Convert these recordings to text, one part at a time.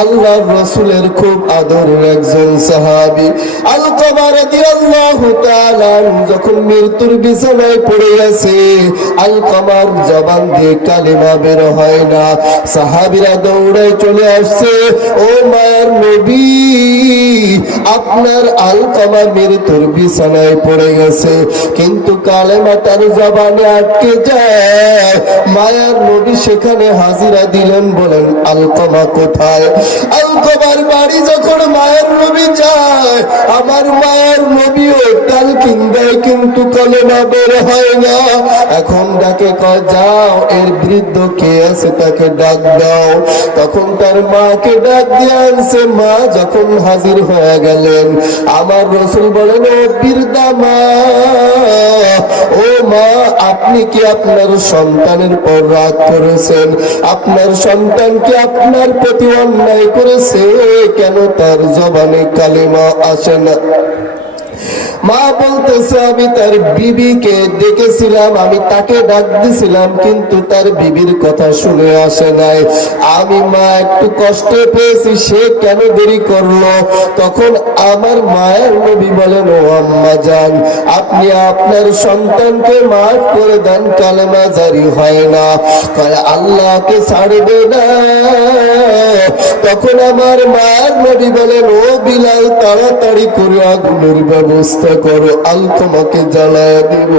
আল্লাহ রসুলের খুব আদরের একজন সাহাবি। যখন মৃত্যুর বিছানায় পড়ে গেছে আল কমার জবান দিয়ে কালিমা বের হয় না। সাহাবিরা দৌড়ায় চলে আসছে, ও মায়ের নবী, আপনার আল কমা মৃত্যুর বিছানায় পড়ে গেছে, কিন্তু কালেমা তার জবানে আটকে যায়। মায়ার নবী সেখানে হাজিরা দিলেন, বলেন আলকমা কোথায়? বাড়ি যখন মায়ের নবী যায়, আমার মায়ের কিন্তু বের হয় না। এখন ডাকে যাও, এর বৃদ্ধ কে আছে তাকে ডাক দাও। তখন তার মাকে ডাক দিয়ে মা যখন হাজির হয়ে গেলেন, আমার রসুল বলেন, ও বৃদ্ধা মা, ও মা, আপনি কি আপনার সন্তানের পর রাগ করেছেন? আপনার সন্তানকে আপনার প্রতি অন্যায় করেছে কেন তার জবানে কালিমা আসে না? মা বলতেছে, আমি তার বিবিকে দেখেছিলাম আমি তাকে ডাক দিছিলাম, কিন্তু তার বিবির কথা শুনে আসে নাই। আমি মা একটু কষ্ট পেয়েছি, সে কেন দেরি করল? তখন আমার মায়ের নবী বলেন, ও আম্মা যান আপনি আপনার সন্তানকে মাফ করে দেন, কালেমা জারি হয় না। আল্লাহকে ছাড়বে না। তখন আমার মায়ের নবী বলেন, ও বিলাল, তাড়াতাড়ি করে আগুনের ব্যবস্থা করো আমি তোমাকে জ্বালায় দিব।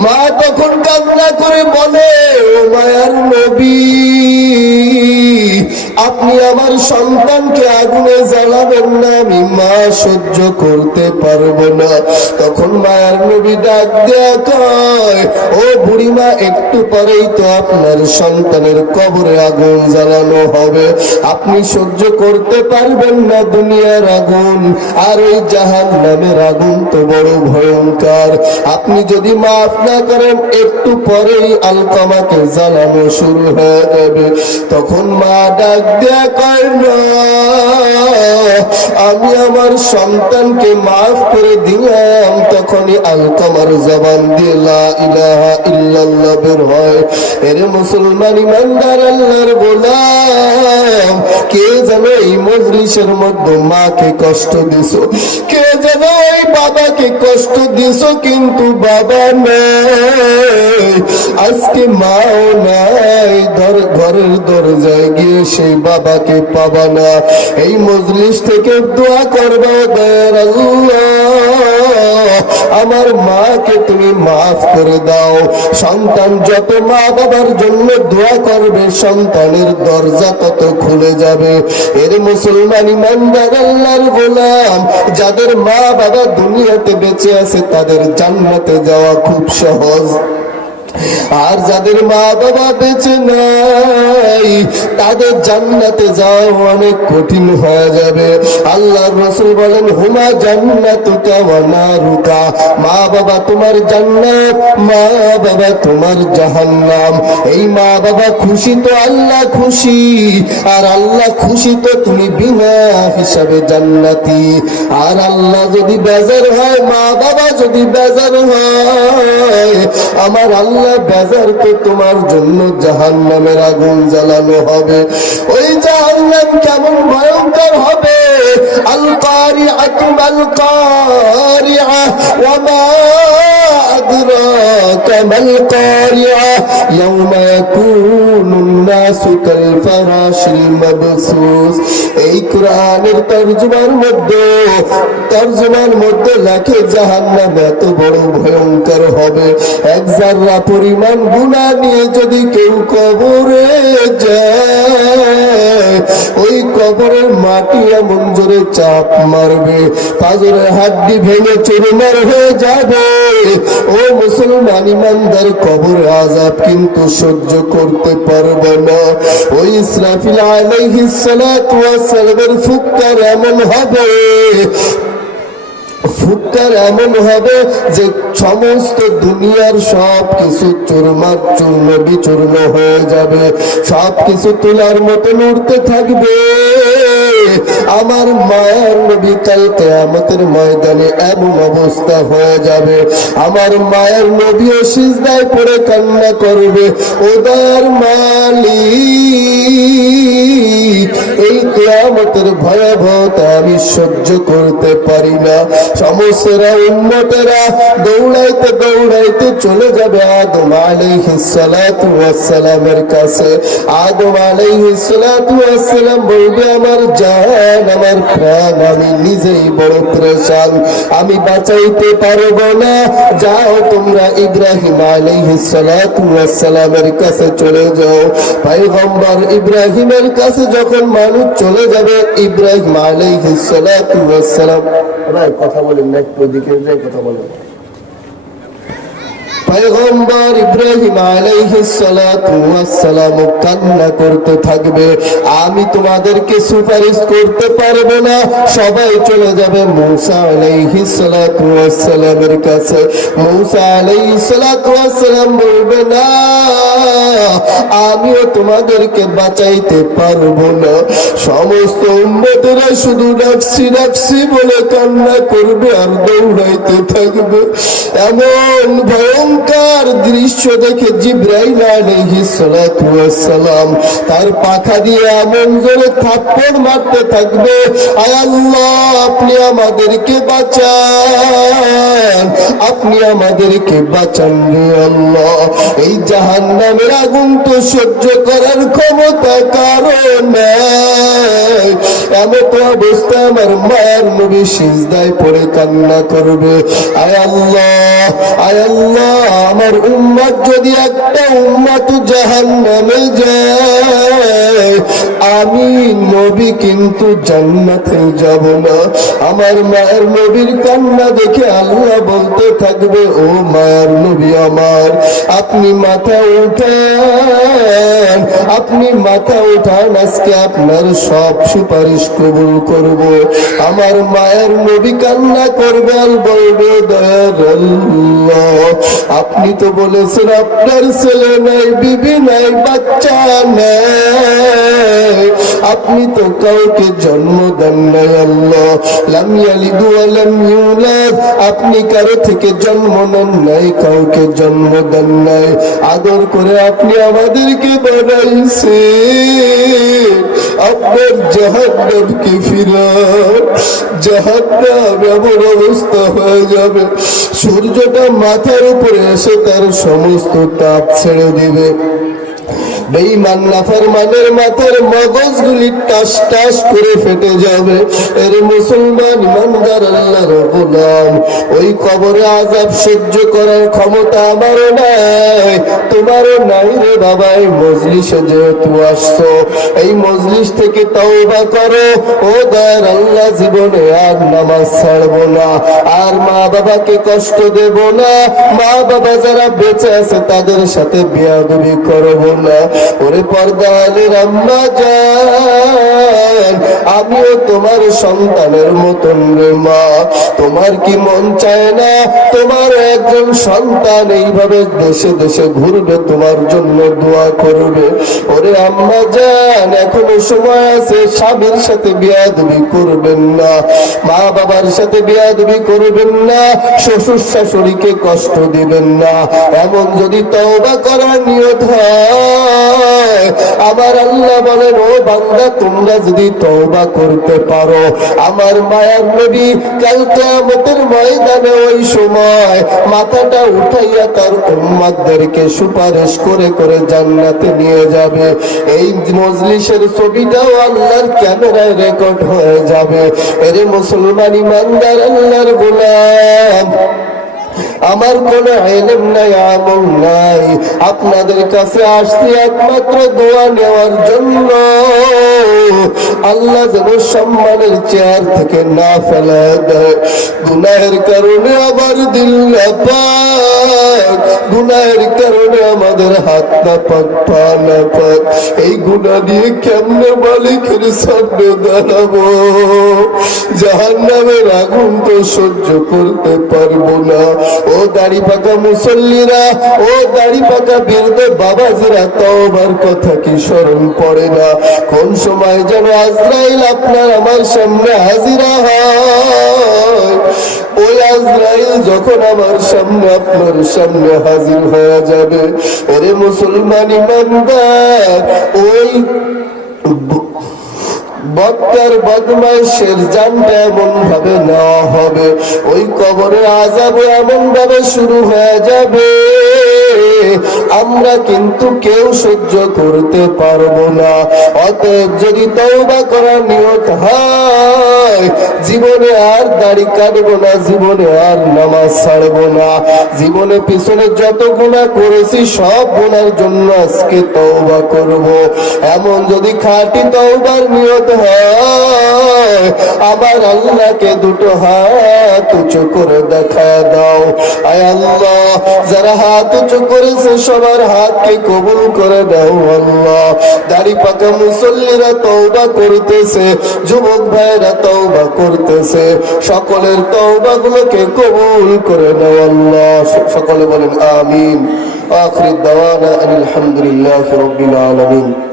মা তখন কান্না করে বলে ও মায়ার নবী আপনি আমার সন্তানকে আগুনে জ্বালাবেন না, আমি মা সহ্য করতে পারব না। তখন মায়ার নবী ডাক দেয়া কয়, ও বুড়িমা, একটু পরেই তো আপনার সন্তানের কবরে আগুন জ্বালানো হবে। আপনি সহ্য করতে পারবেন না দুনিয়ার আগুন, আর ওই জাহান নামের আগুন তো বড় ভয়ঙ্কর। আপনি যদি মাফ না করেন, একটু পরেই আলকামাকে জ্বালানো শুরু হয়ে যাবে। তখন মা ডাক দেয়া কয় আমি আমার সন্তানকে মাফ করে দিলাম, তখনই আলকামার জবান দিলাম ইলাহা হয়। এর মুসলমান ইমানদার, আল্লাহর গোলাম। কে যেন এই মজলিসের মধ্যে মাকে কষ্ট দিছ? কে যেন এই বাবাকে কষ্ট দিছ কিন্তু বাবা নাই। আজকে মাও নাই, ধর ঘরের দরজায় গিয়ে সেই বাবাকে পাবা না। এই মজলিস থেকে দোয়া করবা, দয়ার আল্লাহ। আমার মাকে তুমি মাফ করে দাও। সন্তান যত মা বাবার জন্য দোয়া করবে, সন্তানের দরজা তত খুলে যাবে। এর মুসলমান ইমানদার আল্লাহর গোলাম, যাদের মা বাবা দুনিয়াতে বেঁচে আছে, তাদের জান্নাতে যাওয়া খুব সহজ। আর যাদের মা বাবা বেঁচে নাই, তাদের জান্নাতে যাওয়া অনেক কঠিন হয়ে যাবে। আল্লাহ রসুল বলেন, হুমা জান্নাত মা বাবা তোমার জান্নাত, মা বাবা তোমার জাহান্নাম। এই মা বাবা খুশি তো আল্লাহ খুশি, আর আল্লাহ খুশি তো তুমি বিনা হিসাবে জান্নাতি। আর আল্লাহ যদি বেজার হয়, মা বাবা যদি বেজার হয়, আমার আল্লাহ আল্লাহ বাজারকে তোমার জন্য জাহান নামের আগুন জ্বালানো হবে। ওই জাহান নাম কেমন ভয়ঙ্কর হবে? আল কারিআতু মাল কারিআ ওয়া মা আদরাকা মাল বাসুক পরিমাণ নিয়ে যদি কেউ কবরে যায়, ওই কবরের মাটি এমন জোরে চাপ মারবে, পাজরের হাড্ডি ভেঙে চুরমার হয়ে যাবে। ও মুসলমান ইমানদার কবর আজাব কিন্তু সহ্য করতে পারবে না ইসরাফিল আলাইহিস সালাতু ওয়াস সালামের ফুৎকার এমন হবে ফুৎকার এমন হবে যে সমস্ত দুনিয়ার সব কিছু চুরমার চূর্ণ বিচূর্ণ হয়ে যাবে। সব কিছু তোলার মতন উঠতে থাকবে। আমার মায়ের নবী কালকে আমাদের ময়দানে এমন অবস্থা হয়ে যাবে। আমার মায়ের নবীও সিজদায় পড়ে কান্না করবে। ওদার মালিক, এই কিয়ামতের ভয়াবহতা আমি সহ্য করতে পারি না। সমস্যরা উন্নতেরা দৌড়াইতে দৌড়াইতে চলে যাবে আদম আলাইহিস সালাতু ওয়াস সালামের কাছে। আদম আলাইহিস সালাতু ওয়াস সালাম বলবে, আমার জান আমার প্রাণ, আমি নিজেই বড় প্রেশান। আমি বাঁচাইতে পারব না। যাও তোমরা ইব্রাহিম আলাইহিস সালাতু ওয়াস সালামের কাছে চলে যাও। পয়গম্বর ইব্রাহিমের কাছে যখন মানুষ চলে যাবে ইব্রাহিম আলাইহিস সালাতু ওয়াস সালাম। কথা বলেন না একটু দিকে যাই কথা বলেন। পয়গম্বর ইব্রাহিম আলাইহিস সালাতু ওয়াস সালাম কান্না করতে থাকবে। আমি তোমাদেরকে সুপারিশ করতে পারব না। সবাই চলে যাবে মূসা আলাইহিস সালাতু ওয়াস সালামের কাছে। মূসা আলাইহিস সালাতু ওয়াস সালাম বলবে, না, আমিও তোমাদেরকে বাঁচাইতে পারব না। সমস্ত উম্মতেরা শুধু নাফসি নাফসি বলে কান্না করবে আর দৌড়াইতে থাকবে। এমন ভয়ঙ্কর দৃশ্য দেখে জিব্রাইল সালাম তার পাখা দিয়ে এমন জোরে থাপ্পড় মারতে থাকবে, আয় আল্লাহ, আপনি আমাদেরকে বাঁচান, আপনি আমাদেরকে বাঁচান রে আল্লাহ। এই জাহান্নামের আগুন তো সহ্য করার ক্ষমতা কারণ এমন অবস্থা আমার মায়ের নবী সিজদায় পড়ে কান্না করবে, আয় আল্লাহ আয় আল্লাহ আমার উম্মত যদি একটা উম্মত জাহান্নামে যায়, আমি নবী কিন্তু জান্নাতে যাব না। আমার মায়ের নবীর কান্না দেখে আল্লাহ বলতে থাকবে, ও মায়ের নবী আমার, আপনি মাথা উঠান, আপনি মাথা উঠান, আজকে আপনার সব সুপারিশ কবুল করব। আমার মায়ের নবী কান্না করবে আর বলবে আল্লাহ আপনি তো বলেছেন, আপনার ছেলে নাই, বিবি নাই, বাচ্চা নাই। আপনি তো কাউকে জন্ম দেন নাই, আল্লাহ। আপনি কারও থেকে জন্ম নেন নাই, কাউকে জন্ম দেন নাই। আদর করে আপনি আমাদেরকে বানাইছে আপনার জাহান্নামকে ফিরান জাহান্নাম এমন অবস্থা হয়ে যাবে। সূর্যটা মাথার উপরে এসে তার সমস্ত তাপ ছেড়ে দিবে। বেঈমান নাফরমানের মাথার মগজগুলি টাস টাস করে ফেটে যাবে। এর মুসলমান ইমানদার আল্লাহর গোলাম। ওই কবরে আযাব সহ্য করার ক্ষমতা আমারও নাই। তোমারও নাই রে বাবা, এই মজলিসে যেহেতু আসছো, এই মজলিস থেকে তওবা করো। ও দয়ার আল্লাহ, জীবনে আর নামাজ ছাড়বো না। আর মা বাবাকে কষ্ট দেব না। মা বাবা যারা বেঁচে আছে, তাদের সাথে বিয়াদবি করব না। ওরে পর্দালের আম্মা যান আমিও তোমার সন্তানের মতন রে মা। তোমার কি মন চায় না? তোমার একজন সন্তান এইভাবে দেশে দেশে ঘুরবে, তোমার জন্য দোয়া করবে। ওরে আম্মা যান এখনও সময় আছে, স্বামীর সাথে বিয়াদবি করবেন না। মা বাবার সাথে বিয়াদবি করবেন না, শ্বশুর শাশুড়িকে কষ্ট দিবেন না। এমন যদি তওবা করার নিয়ত হয় আমার আল্লাহ বলেন, ও বান্দা, তোমরা যদি তওবা করতে পারো, আমার মায়ার নবী কাল কিয়ামতের ময়দানে ওই সময় মাথাটা উঠাইয়া তার উম্মাদদেরকে সুপারিশ করে করে জান্নাতে নিয়ে যাবে। এই মজলিসের ছবিটাও আল্লাহর ক্যামেরায় রেকর্ড হয়ে যাবে। এরে মুসলমান ইমানদার আল্লাহর গোলাম। আমার কোন এলেম নাই, আমল নাই। আপনাদের কাছে আসছি একমাত্র দোয়া নেওয়ার জন্য। আল্লাহ যেন সম্মানের চেয়ার থেকে না ফেলা দেয়। গুনাহের কারণে আবার দিল না পাক গুনাহের কারণে আমাদের হাত না পাক পা না পাক এই গুণা নিয়ে কেমনে মালিকের সামনে দাঁড়াবো? জাহান নামের আগুন তো সহ্য করতে পারব না। ও দাড়ি পাকা মুসল্লিরা, ও দাড়ি পাকা বীরদে বাবাজিরা তওবার কথা কি স্মরণ পড়ে না? কোন সময় যেন আজরাইল আপনার আমার সামনে হাজিরা হয়? ওই আজরাইল যখন আমার সামনে, আপনার সামনে হাজির হয়ে যাবে। ওরে মুসলমান ইমানদার, ওই বক্তার বদমাইশের জানটা এমন ভাবে নেওয়া হবে। ওই কবরের আজাবে এমন ভাবে শুরু হয়ে যাবে। আমরা কিন্তু কেউ সহ্য করতে পারব না। অতএব যদি তওবা করার নিয়ত হয়, জীবনে আর দাড়ি কাটবো না, জীবনে আর নামাজ ছাড়বো না। জীবনে পিছনে যত গুণা করেছি, সব গুণার জন্য আজকে তওবা করব। এমন যদি খাঁটি তওবার নিয়ত আবার আল্লাহকে দুটো হাত উঁচু করে দেখা দাও। আয় আল্লাহ, যারা হাত উঁচু করেছে, সবার হাতকে কবুল করে দাও আল্লাহ। দাড়ি পাকা মুসল্লিরা তওবা করতেছে, যুবক ভাইরা তওবা করতেছে। সকলের তওবা গুলোকে কবুল করে দাও আল্লাহ। সকলে বলেন, আমিন। আখির দাওয়ানা আলহামদুলিল্লাহ রব্বিল আলামিন।